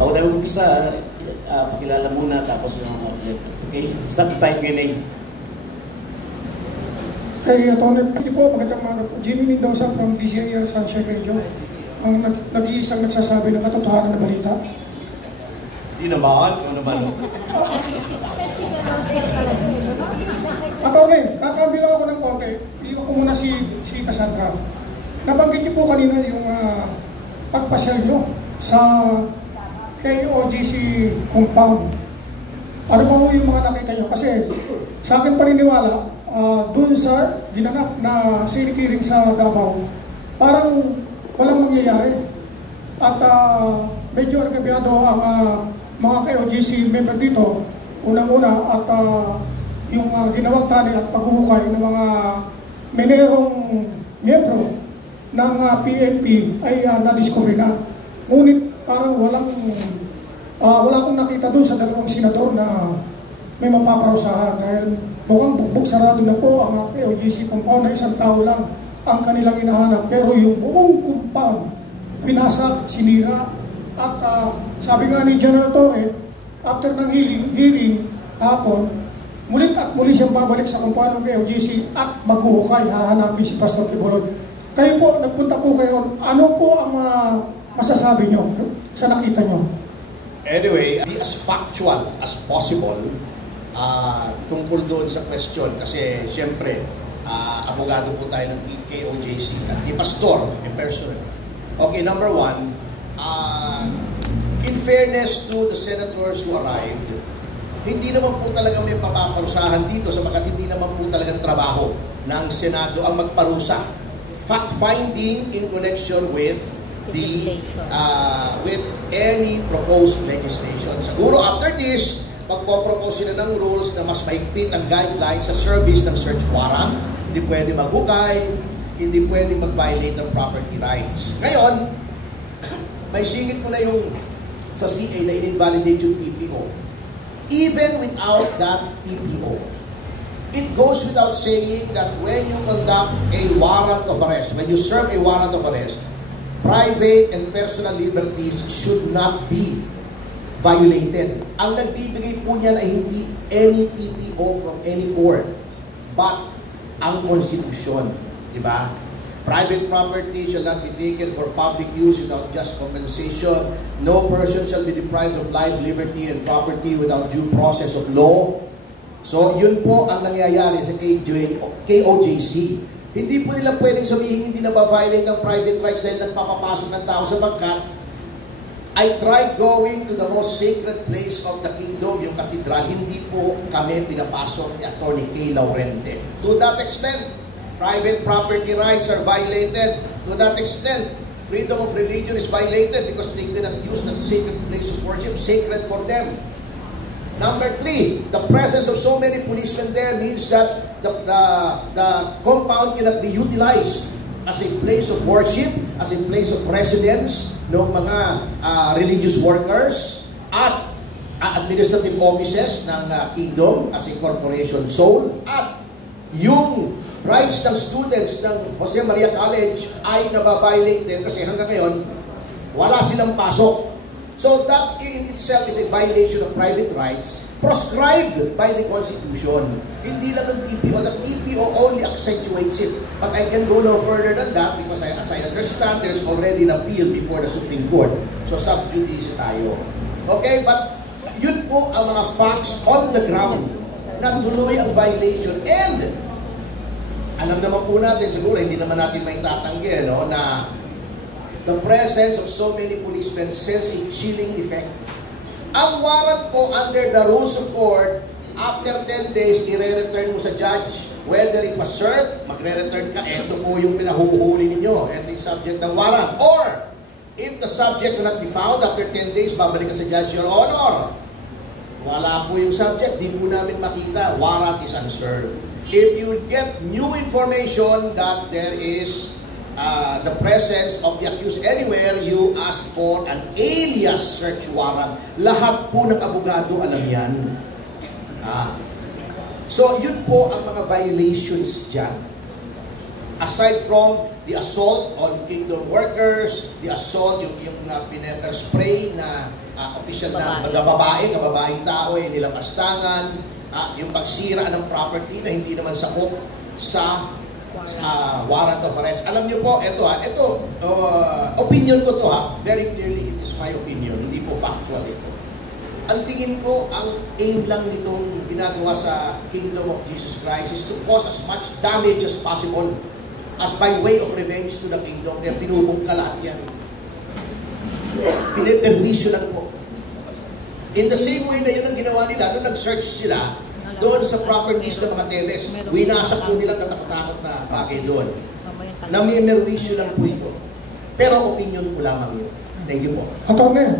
Bago tayo mag-umpisa, pakilala muna tapos yung okay? Start tayo Q&A. Kay Atty. Pati po, magandang mga Jimmy Mendoza from DZAR Sunshine Radio. Ang nag-iisang nagsasabi ng katotohanan na balita. Di naman, ano naman? Atty., kakabilang ako ng konti. Iwan ko muna si Cassandra. Nabanggit niyo po kanina yung pagpasyal niyo sa KOGC compound. Ano ba yung mga nakita niyo? Kasi sa akin paniniwala, dun sa ginanap na sinikiring sa Davao, parang walang mangyayari. At medyo nagkabiyado ang mga KOGC member dito, unang-una, at yung ginawang tani at paghuhukay ng mga minerong miyembro ng PNP ay na-discover na. Ngunit parang wala akong nakita doon sa dalawang senador na may mapaparusahan dahil mukhang bugbog sarado na po ang KOGC compound na isang tao lang ang kanilang hinahanap. Pero yung buong compound, pinasak, sinira, at sabi nga ni General Torre, after ng hearing hapon, mulit at muli siyang babalik sa compound ng KOGC at maghuhukay, hahanapin si Pastor Kibolod. Kayo po, nagpunta po kayo, ano po ang masasabi nyo sa nakita nyo? Anyway, be as factual as possible tungkol doon sa question kasi siyempre, abogado po tayo ng KOJC at ni Pastor in person. Okay, number one, in fairness to the senators who arrived, hindi naman po talaga may papaparusahan dito sapagkat hindi naman po talagang trabaho ng Senado ang magparusa. Fact-finding in connection with the with any proposed legislation. Siguro after this, magpo-propose sila ng rules na mas mahigpit ang guidelines sa service ng search warrant. Hindi pwede maghukay, hindi pwede mag-violate ng property rights. Ngayon, may singit ko na yung sa CA na in-invalidate yung TPO. Even without that TPO, it goes without saying that when you conduct a warrant of arrest, when you serve a warrant of arrest, private and personal liberties should not be violated. Ang nagbibigay po niyan ay hindi any TPO from any court, but ang konstitusyon. Diba? Private property shall not be taken for public use without just compensation. No person shall be deprived of life, liberty, and property without due process of law. So, yun po ang nangyayari sa KOJC. Hindi po nila pwedeng sabihin hindi na ba-violate ang private rights dahil nagpapapasok ng tao sapagkat I tried going to the most sacred place of the kingdom, yung katedral. Hindi po kami pinapasok ni Atty. K. Laurente. To that extent, private property rights are violated. To that extent, freedom of religion is violated because they cannot use that sacred place of worship, sacred for them. Number three, the presence of so many policemen there means that the compound cannot be utilized as a place of worship, as a place of residence ng mga religious workers at administrative offices ng kingdom as a corporation soul, at yung rights ng students ng Jose Maria College ay nababiolate din kasi hanggang ngayon wala silang pasok. So that in itself is a violation of private rights proscribed by the Constitution. Hindi lang ng TPO. The TPO only accentuates it. But I can go no further than that because as I understand, there's already an appeal before the Supreme Court. So sub judice tayo. Okay, but yun po ang mga facts on the ground na tuloy ang violation. And alam naman po natin, siguro hindi naman natin may tatanggi, no, na the presence of so many policemen sends a chilling effect. Ang warrant po under the rules of court, after 10 days, i-return mo sa judge. Whether it was served, magre-return ka, eto po yung pinahuhuli ninyo. Eto yung subject ng warrant. Or, if the subject cannot be found, after 10 days, babalik ka sa judge, Your Honor. Wala po yung subject, di po namin makita. Warrant is unserved. If you get new information that there is the presence of the accused anywhere, you ask for an alias search warrant. Lahat po ng abogado alam yan. So, yun po ang mga violations dyan. Aside from the assault on Kingdom workers, the assault, yung pineper spray na official na kababaeng tao ay nilapastangan, yung pagsira ng property na hindi naman sakop sa warrant of arrest. Alam niyo po, ito opinion ko to very clearly it is my opinion, hindi po factual ito. Ang tingin ko, ang aim lang nitong ginagawa sa Kingdom of Jesus Christ is to cause as much damage as possible as by way of revenge to the kingdom. Kaya binubungkalat yan. Piniperwisyo lang po. In the same way na yun ang ginawa nila, nung nag-search sila doon sa properties ng mga Tebes, winasak po nilang katakot-takot na bagay doon. Namimerwisyo lang po ito. Pero opinion ko lamang yun. Thank you po. Attorney,